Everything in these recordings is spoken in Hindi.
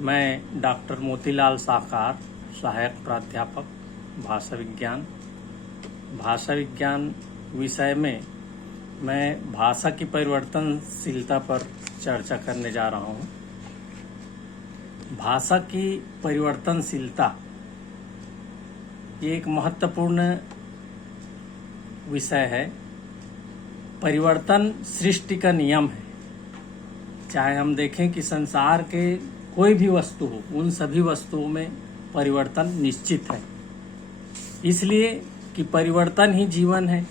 मैं डॉक्टर मोतीलाल साकार, सहायक प्राध्यापक भाषा विज्ञान विषय में मैं भाषा की परिवर्तनशीलता पर चर्चा करने जा रहा हूँ। भाषा की परिवर्तनशीलता ये एक महत्वपूर्ण विषय है। परिवर्तन सृष्टि का नियम है। चाहे हम देखें कि संसार के कोई भी वस्तु हो, उन सभी वस्तुओं में परिवर्तन निश्चित है। इसलिए कि परिवर्तन ही जीवन है,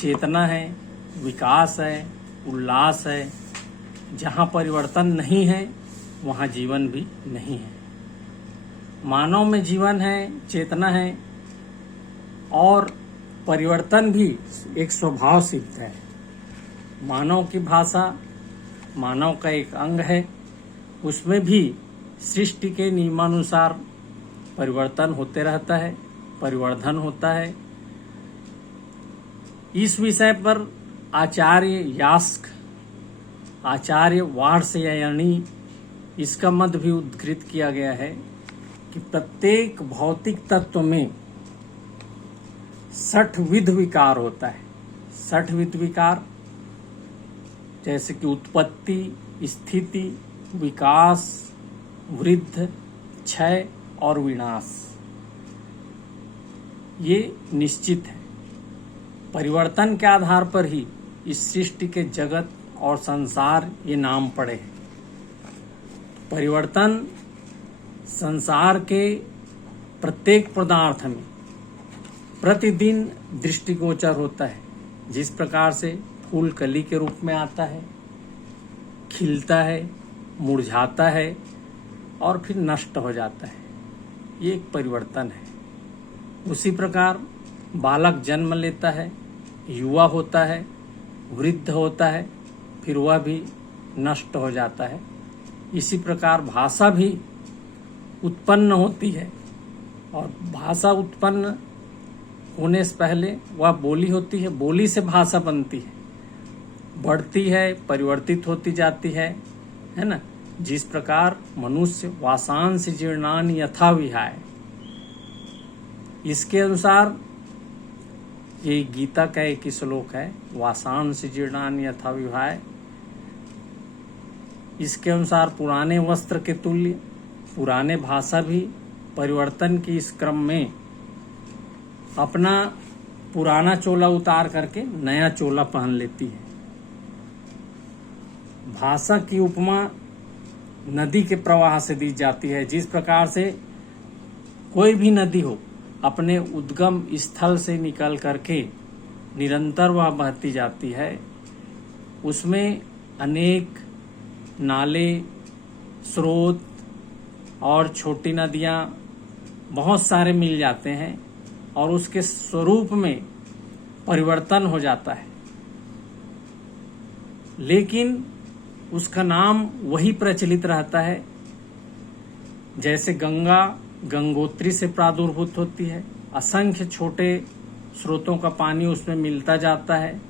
चेतना है, विकास है, उल्लास है। जहाँ परिवर्तन नहीं है वहाँ जीवन भी नहीं है। मानव में जीवन है, चेतना है और परिवर्तन भी एक स्वभाव सिद्ध है। मानव की भाषा मानव का एक अंग है, उसमें भी सृष्टि के नियमानुसार परिवर्तन होते रहता है, परिवर्धन होता है। इस विषय पर आचार्य यास्क, आचार्य वार्ष्णेयनी इसका मत भी उद्धृत किया गया है कि प्रत्येक भौतिक तत्व में 60 विध विकार होता है। 60 विध विकार जैसे कि उत्पत्ति, स्थिति, विकास, वृद्धि, क्षय और विनाश, ये निश्चित है। परिवर्तन के आधार पर ही इस सृष्टि के जगत और संसार ये नाम पड़े हैं। परिवर्तन संसार के प्रत्येक पदार्थ में प्रतिदिन दृष्टिगोचर होता है। जिस प्रकार से फूल कली के रूप में आता है, खिलता है, मुरझाता है और फिर नष्ट हो जाता है, ये एक परिवर्तन है। उसी प्रकार बालक जन्म लेता है, युवा होता है, वृद्ध होता है, फिर वह भी नष्ट हो जाता है। इसी प्रकार भाषा भी उत्पन्न होती है और भाषा उत्पन्न होने से पहले वह बोली होती है, बोली से भाषा बनती है, बढ़ती है, परिवर्तित होती जाती है ना। जिस प्रकार मनुष्य वासांसि जीर्णानि यथा विहाय, इसके अनुसार ये गीता का एक श्लोक है, वासांसि जीर्णानि यथा विहाय। इसके अनुसार पुराने वस्त्र के तुल्य पुराने भाषा भी परिवर्तन की इस क्रम में अपना पुराना चोला उतार करके नया चोला पहन लेती है। भाषा की उपमा नदी के प्रवाह से दी जाती है। जिस प्रकार से कोई भी नदी हो, अपने उद्गम स्थल से निकल करके निरंतर वह बहती जाती है, उसमें अनेक नाले, स्रोत और छोटी नदियाँ बहुत सारे मिल जाते हैं और उसके स्वरूप में परिवर्तन हो जाता है, लेकिन उसका नाम वही प्रचलित रहता है। जैसे गंगा गंगोत्री से प्रादुर्भूत होती है, असंख्य छोटे स्रोतों का पानी उसमें मिलता जाता है,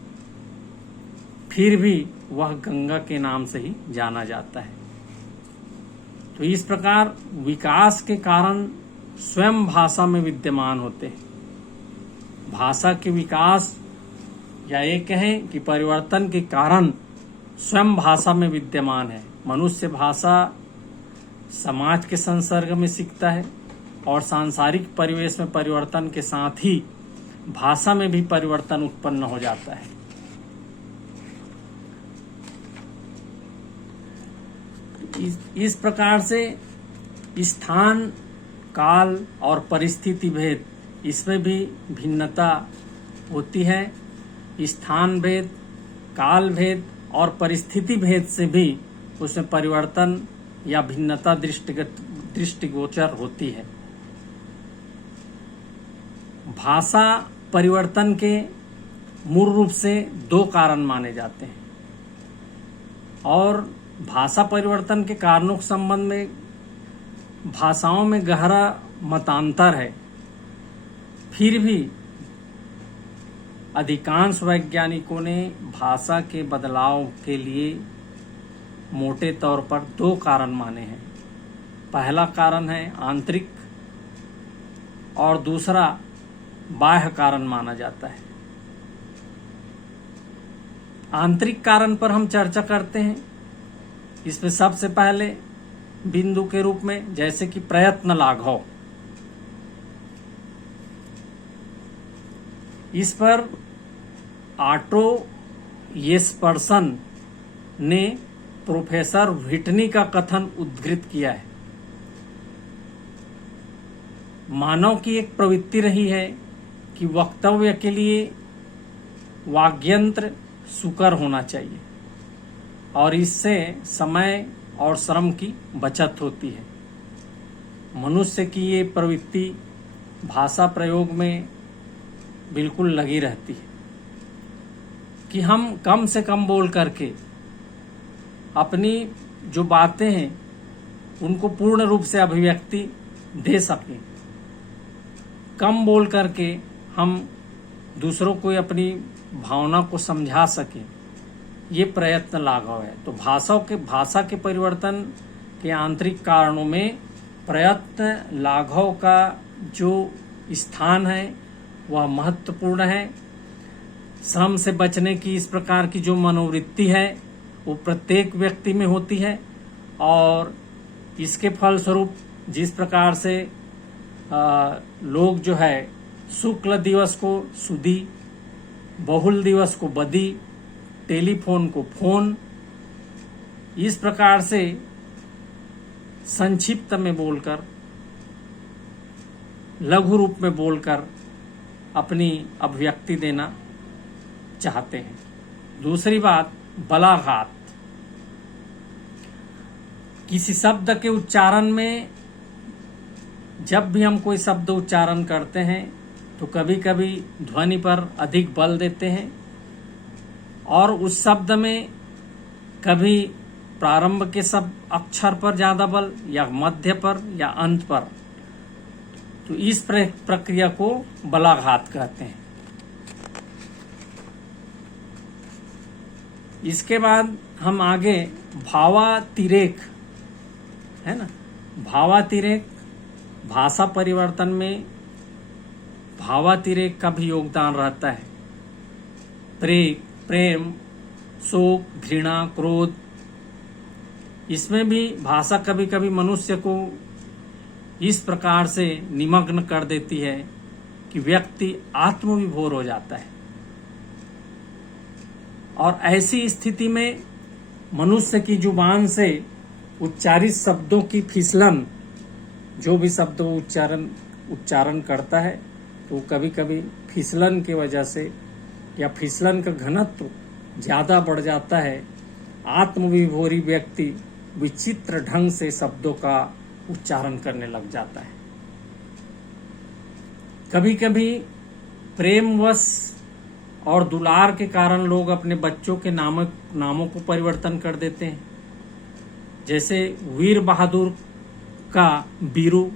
फिर भी वह गंगा के नाम से ही जाना जाता है। तो इस प्रकार विकास के कारण स्वयं भाषा में विद्यमान होते हैं। भाषा के विकास या ये कहें कि परिवर्तन के कारण स्वयं भाषा में विद्यमान है। मनुष्य भाषा समाज के संसर्ग में सीखता है और सांसारिक परिवेश में परिवर्तन के साथ ही भाषा में भी परिवर्तन उत्पन्न हो जाता है। इस प्रकार से स्थान, काल और परिस्थिति भेद, इसमें भी भिन्नता होती है। स्थान भेद, काल भेद और परिस्थिति भेद से भी उसमें परिवर्तन या भिन्नता दृष्टिगोचर होती है। भाषा परिवर्तन के मूल रूप से 2 कारण माने जाते हैं और भाषा परिवर्तन के कारणों के संबंध में भाषाओं में गहरा मतांतर है। फिर भी अधिकांश वैज्ञानिकों ने भाषा के बदलाव के लिए मोटे तौर पर 2 कारण माने हैं। पहला कारण है आंतरिक और दूसरा बाह्य कारण माना जाता है। आंतरिक कारण पर हम चर्चा करते हैं। इसमें सबसे पहले बिंदु के रूप में जैसे कि प्रयत्न लाघव, इस पर ऑटो येस्पर्सन ने प्रोफेसर व्हिटनी का कथन उद्धृत किया है। मानव की एक प्रवृत्ति रही है कि वक्तव्य के लिए वाग्यंत्र सुकर होना चाहिए और इससे समय और श्रम की बचत होती है। मनुष्य की ये प्रवृत्ति भाषा प्रयोग में बिल्कुल लगी रहती है कि हम कम से कम बोल करके अपनी जो बातें हैं उनको पूर्ण रूप से अभिव्यक्ति दे सकें। कम बोल करके हम दूसरों को अपनी भावना को समझा सकें, ये प्रयत्न लाघव है। तो भाषा के परिवर्तन के आंतरिक कारणों में प्रयत्न लाघव का जो स्थान है वह महत्वपूर्ण है। श्रम से बचने की इस प्रकार की जो मनोवृत्ति है वो प्रत्येक व्यक्ति में होती है और इसके फलस्वरूप जिस प्रकार से लोग जो है शुक्ल दिवस को सुदी, बहुल दिवस को बदी, टेलीफोन को फोन, इस प्रकार से संक्षिप्त में बोलकर, लघु रूप में बोलकर अपनी अभिव्यक्ति देना चाहते हैं। दूसरी बात बलाघात। किसी शब्द के उच्चारण में जब भी हम कोई शब्द उच्चारण करते हैं तो कभी कभी ध्वनि पर अधिक बल देते हैं और उस शब्द में कभी प्रारंभ के सब अक्षर पर ज्यादा बल या मध्य पर या अंत पर, तो इस प्रक्रिया को बलाघात कहते हैं। इसके बाद हम आगे भावातिरेक है ना। भावातिरेक, भाषा परिवर्तन में भावातिरेक का भी योगदान रहता है। प्रेम, शोक, घृणा, क्रोध, इसमें भी भाषा कभी कभी मनुष्य को इस प्रकार से निमग्न कर देती है कि व्यक्ति आत्मविभोर हो जाता है और ऐसी स्थिति में मनुष्य की जुबान से उच्चारित शब्दों की फिसलन, जो भी शब्द वो उच्चारण करता है तो कभी कभी फिसलन की वजह से या फिसलन का घनत्व ज्यादा बढ़ जाता है। आत्मविभोरी व्यक्ति विचित्र ढंग से शब्दों का उच्चारण करने लग जाता है। कभी कभी प्रेमवश और दुलार के कारण लोग अपने बच्चों के नामों को परिवर्तन कर देते हैं। जैसे वीर बहादुर का बीरू,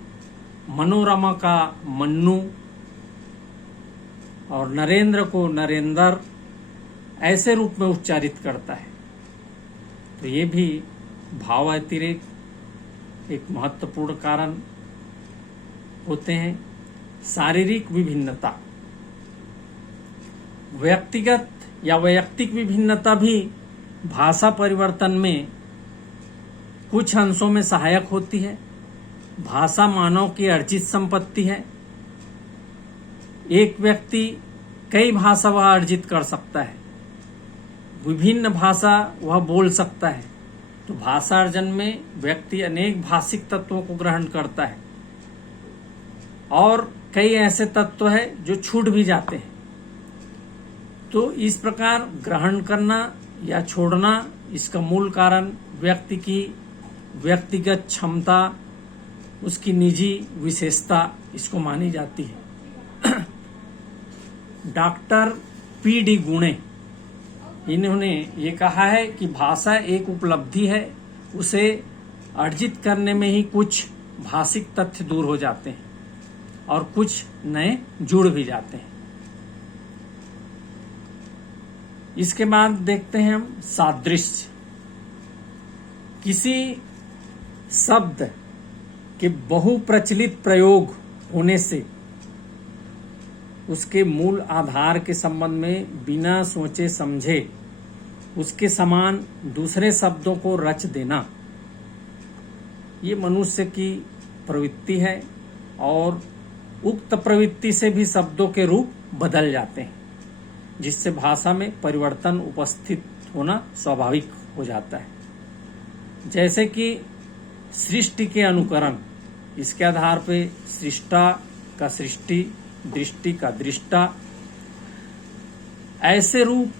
मनोरमा का मन्नू और नरेंद्र को नरेंद्र, ऐसे रूप में उच्चारित करता है। तो ये भी भावातिरेक एक महत्वपूर्ण कारण होते हैं। शारीरिक विभिन्नता, व्यक्तिगत या वैयक्तिक विभिन्नता भी भाषा परिवर्तन में कुछ अंशों में सहायक होती है। भाषा मानव की अर्जित संपत्ति है। एक व्यक्ति कई भाषा वह अर्जित कर सकता है, विभिन्न भाषा वह बोल सकता है। तो भाषा अर्जन में व्यक्ति अनेक भाषिक तत्वों को ग्रहण करता है और कई ऐसे तत्व है जो छूट भी जाते हैं। तो इस प्रकार ग्रहण करना या छोड़ना, इसका मूल कारण व्यक्ति की व्यक्तिगत क्षमता, उसकी निजी विशेषता इसको मानी जाती है। Doctor PD. गुणे, इन्होंने ये कहा है कि भाषा एक उपलब्धि है, उसे अर्जित करने में ही कुछ भाषिक तथ्य दूर हो जाते हैं और कुछ नए जुड़ भी जाते हैं। इसके बाद देखते हैं हम सादृश्य। किसी शब्द कि बहुप्रचलित प्रयोग होने से उसके मूल आधार के संबंध में बिना सोचे समझे उसके समान दूसरे शब्दों को रच देना, ये मनुष्य की प्रवृत्ति है और उक्त प्रवृत्ति से भी शब्दों के रूप बदल जाते हैं, जिससे भाषा में परिवर्तन उपस्थित होना स्वाभाविक हो जाता है। जैसे कि सृष्टि के अनुकरण, इसके आधार पे सृष्टा का सृष्टि, दृष्टि का दृष्टा, ऐसे रूप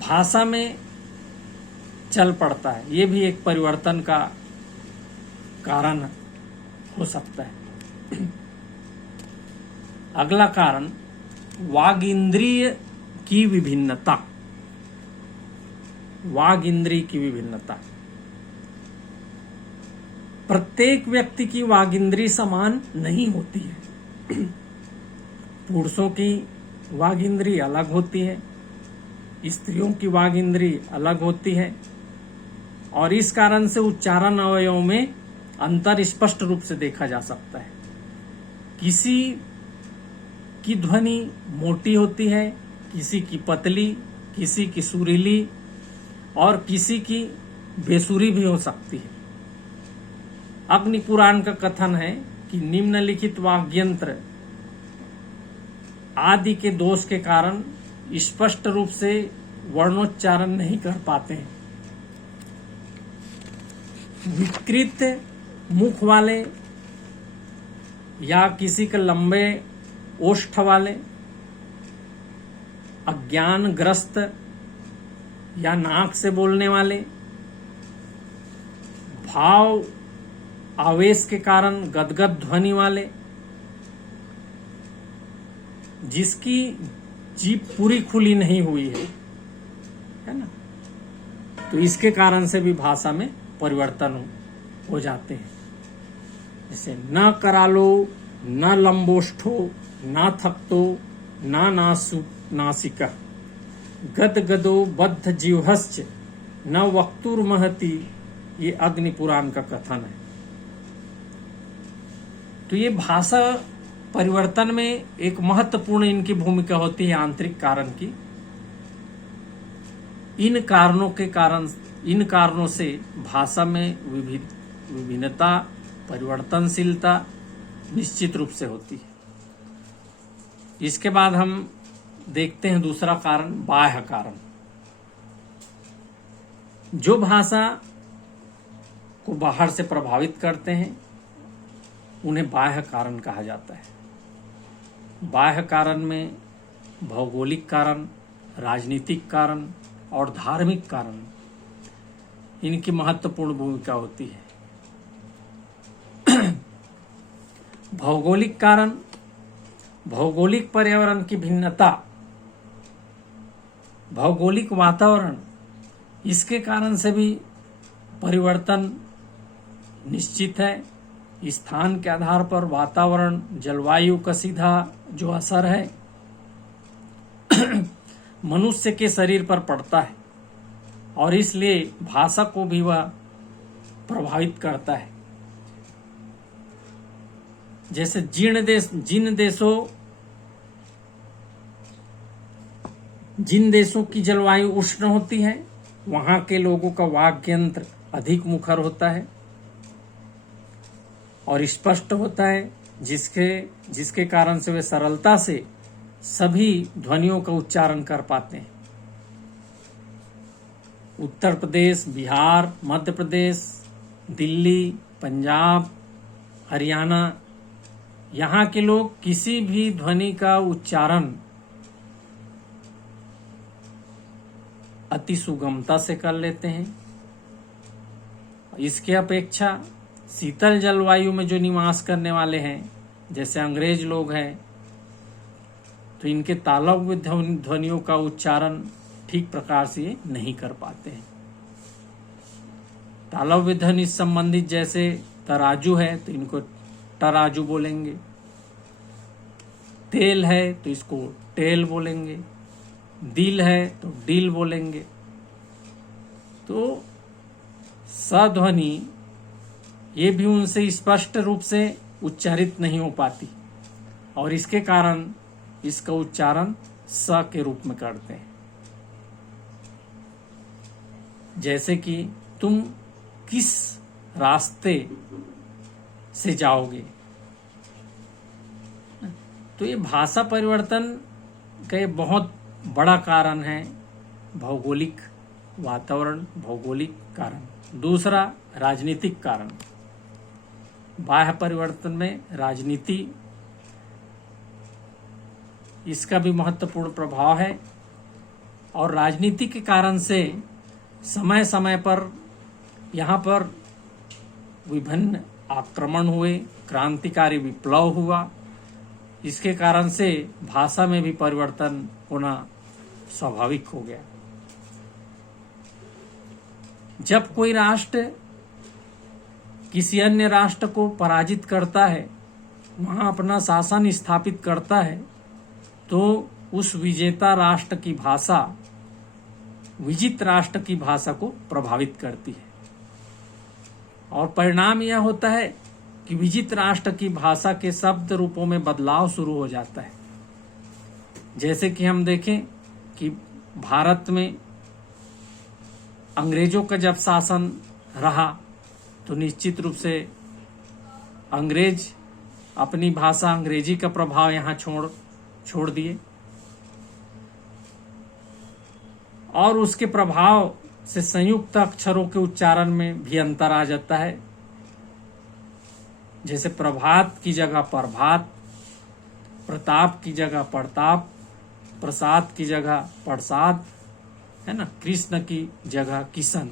भाषा में चल पड़ता है। ये भी एक परिवर्तन का कारण हो सकता है। अगला कारण वाग इंद्रिय की विभिन्नता। वाग इंद्रिय की विभिन्नता, प्रत्येक व्यक्ति की वाग इंद्रिय समान नहीं होती है। पुरुषों की वाग इंद्रिय अलग होती है, स्त्रियों की वाग इंद्रिय अलग होती है और इस कारण से उच्चारण अवयवों में अंतर स्पष्ट रूप से देखा जा सकता है। किसी की ध्वनि मोटी होती है, किसी की पतली, किसी की सुरीली और किसी की बेसुरी भी हो सकती है। अग्नि पुराण का कथन है कि निम्नलिखित वाग्यंत्र आदि के दोष के कारण स्पष्ट रूप से वर्णोच्चारण नहीं कर पाते हैं। विकृत मुख वाले या किसी के लंबे ओष्ठ वाले, अज्ञानग्रस्त या नाक से बोलने वाले, भाव आवेश के कारण गदगद ध्वनि वाले, जिसकी जीभ पूरी खुली नहीं हुई है ना, तो इसके कारण से भी भाषा में परिवर्तन हो जाते हैं। जैसे न करालो, न लंबोष्ठो, न थक्तो, न नासिका, गदगदो बद्ध जीवहश्च न वक्तुर्महति, ये अग्नि पुराण का कथन है। तो ये भाषा परिवर्तन में एक महत्वपूर्ण इनकी भूमिका होती है आंतरिक कारण की। इन कारणों से भाषा में विभिन्नता, परिवर्तनशीलता निश्चित रूप से होती है। इसके बाद हम देखते हैं दूसरा कारण, बाह्य कारण। जो भाषा को बाहर से प्रभावित करते हैं उन्हें बाह्य कारण कहा जाता है। बाह्य कारण में भौगोलिक कारण, राजनीतिक कारण और धार्मिक कारण, इनकी महत्वपूर्ण भूमिका होती है। भौगोलिक कारण, भौगोलिक पर्यावरण की भिन्नता, भौगोलिक वातावरण, इसके कारण से भी परिवर्तन निश्चित है। स्थान के आधार पर वातावरण, जलवायु का सीधा जो असर है मनुष्य के शरीर पर पड़ता है और इसलिए भाषा को भी वह प्रभावित करता है। जैसे जिन देशों की जलवायु उष्ण होती है वहां के लोगों का वाक् यंत्र अधिक मुखर होता है और स्पष्ट होता है, जिसके कारण से वे सरलता से सभी ध्वनियों का उच्चारण कर पाते हैं। उत्तर प्रदेश, बिहार, मध्य प्रदेश, दिल्ली, पंजाब, हरियाणा, यहाँ के लोग किसी भी ध्वनि का उच्चारण अति सुगमता से कर लेते हैं। इसके अपेक्षा शीतल जलवायु में जो निवास करने वाले हैं, जैसे अंग्रेज लोग हैं, तो इनके तालव्य ध्वनियों का उच्चारण ठीक प्रकार से नहीं कर पाते हैं। तालव्य ध्वनि संबंधित जैसे तराजू है तो इनको तराजू बोलेंगे, तेल है तो इसको टेल बोलेंगे, दिल है तो डील बोलेंगे। तो स ध्वनि ये भी उनसे स्पष्ट रूप से उच्चारित नहीं हो पाती और इसके कारण इसका उच्चारण स के रूप में करते हैं। जैसे कि तुम किस रास्ते से जाओगे। तो ये भाषा परिवर्तन का ये बहुत बड़ा कारण है भौगोलिक वातावरण, भौगोलिक कारण। दूसरा राजनीतिक कारण। बाह्य परिवर्तन में राजनीति इसका भी महत्वपूर्ण प्रभाव है और राजनीति के कारण से समय समय पर यहाँ पर विभिन्न आक्रमण हुए, क्रांतिकारी विप्लव हुआ। इसके कारण से भाषा में भी परिवर्तन होना स्वाभाविक हो गया। जब कोई राष्ट्र किसी अन्य राष्ट्र को पराजित करता है, वहां अपना शासन स्थापित करता है, तो उस विजेता राष्ट्र की भाषा विजित राष्ट्र की भाषा को प्रभावित करती है और परिणाम यह होता है कि विजित राष्ट्र की भाषा के शब्द रूपों में बदलाव शुरू हो जाता है। जैसे कि हम देखें कि भारत में अंग्रेजों का जब शासन रहा तो निश्चित रूप से अंग्रेज अपनी भाषा अंग्रेजी का प्रभाव यहाँ छोड़ दिए और उसके प्रभाव से संयुक्त अक्षरों के उच्चारण में भी अंतर आ जाता है। जैसे प्रभात की जगह प्रभात, प्रताप की जगह प्रताप, प्रसाद की जगह प्रसाद, है ना, कृष्ण की जगह किशन।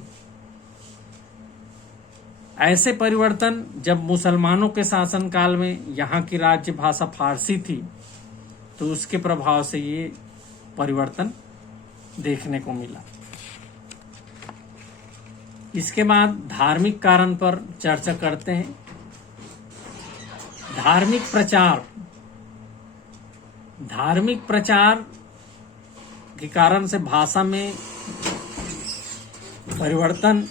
ऐसे परिवर्तन जब मुसलमानों के शासनकाल में यहाँ की राज्य भाषा फारसी थी तो उसके प्रभाव से ये परिवर्तन देखने को मिला। इसके बाद धार्मिक कारण पर चर्चा करते हैं। धार्मिक प्रचार के कारण से भाषा में परिवर्तन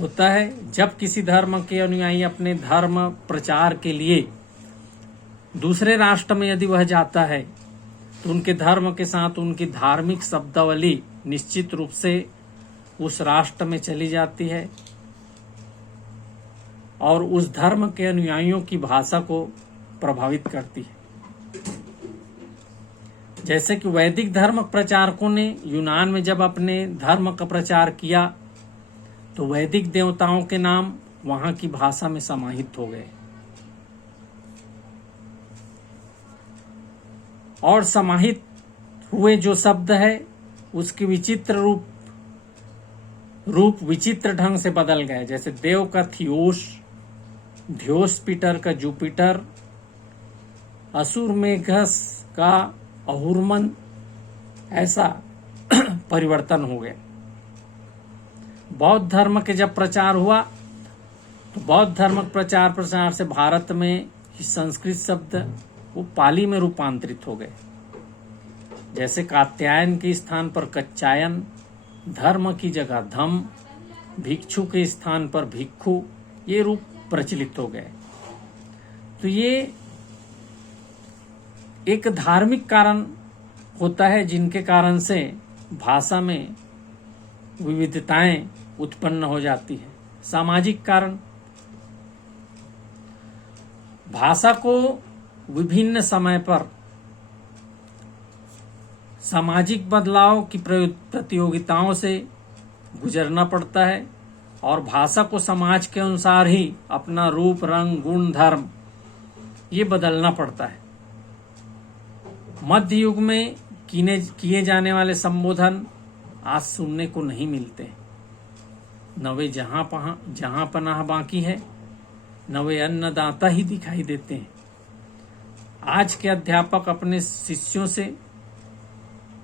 होता है। जब किसी धर्म के अनुयायी अपने धर्म प्रचार के लिए दूसरे राष्ट्र में यदि वह जाता है तो उनके धर्म के साथ उनकी धार्मिक शब्दावली निश्चित रूप से उस राष्ट्र में चली जाती है और उस धर्म के अनुयायियों की भाषा को प्रभावित करती है। जैसे कि वैदिक धर्म प्रचारकों ने यूनान में जब अपने धर्म का प्रचार किया तो वैदिक देवताओं के नाम वहां की भाषा में समाहित हो गए और समाहित हुए जो शब्द है उसकी विचित्र रूप विचित्र ढंग से बदल गए। जैसे देव का थियोस, ध्योस पीटर का जुपिटर, असुर मेघस का अहुरमन, ऐसा परिवर्तन हो गया। बौद्ध धर्म के जब प्रचार हुआ तो बौद्ध धर्म प्रचार प्रसार से भारत में संस्कृत शब्द वो पाली में रूपांतरित हो गए। जैसे कात्यायन के स्थान पर कच्चायन, धर्म की जगह धम, भिक्षु के स्थान पर भिक्षु, ये रूप प्रचलित हो गए। तो ये एक धार्मिक कारण होता है जिनके कारण से भाषा में विविधताएं उत्पन्न हो जाती है। सामाजिक कारण, भाषा को विभिन्न समय पर सामाजिक बदलाव की प्रतियोगिताओं से गुजरना पड़ता है और भाषा को समाज के अनुसार ही अपना रूप, रंग, गुण, धर्म ये बदलना पड़ता है। मध्य युग में किए जाने वाले संबोधन आज सुनने को नहीं मिलते। नवे जहां पनाह बाकी है, नवे अन्नदाता ही दिखाई देते हैं। आज के अध्यापक अपने शिष्यों से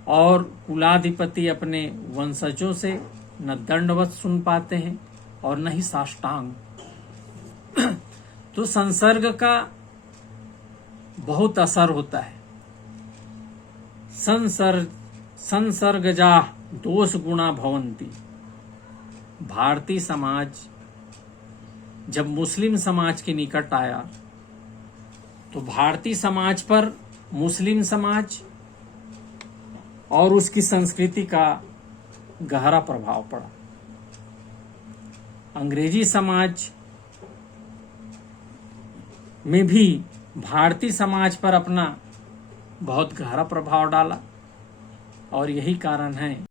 और कुलाधिपति अपने वंशजों से न दंडवत सुन पाते हैं और न ही साष्टांग। तो संसर्ग का बहुत असर होता है। संसर्गजा दोष गुणा भवंती, भारतीय समाज जब मुस्लिम समाज के निकट आया तो भारतीय समाज पर मुस्लिम समाज और उसकी संस्कृति का गहरा प्रभाव पड़ा। अंग्रेजी समाज में भी भारतीय समाज पर अपना बहुत गहरा प्रभाव डाला और यही कारण है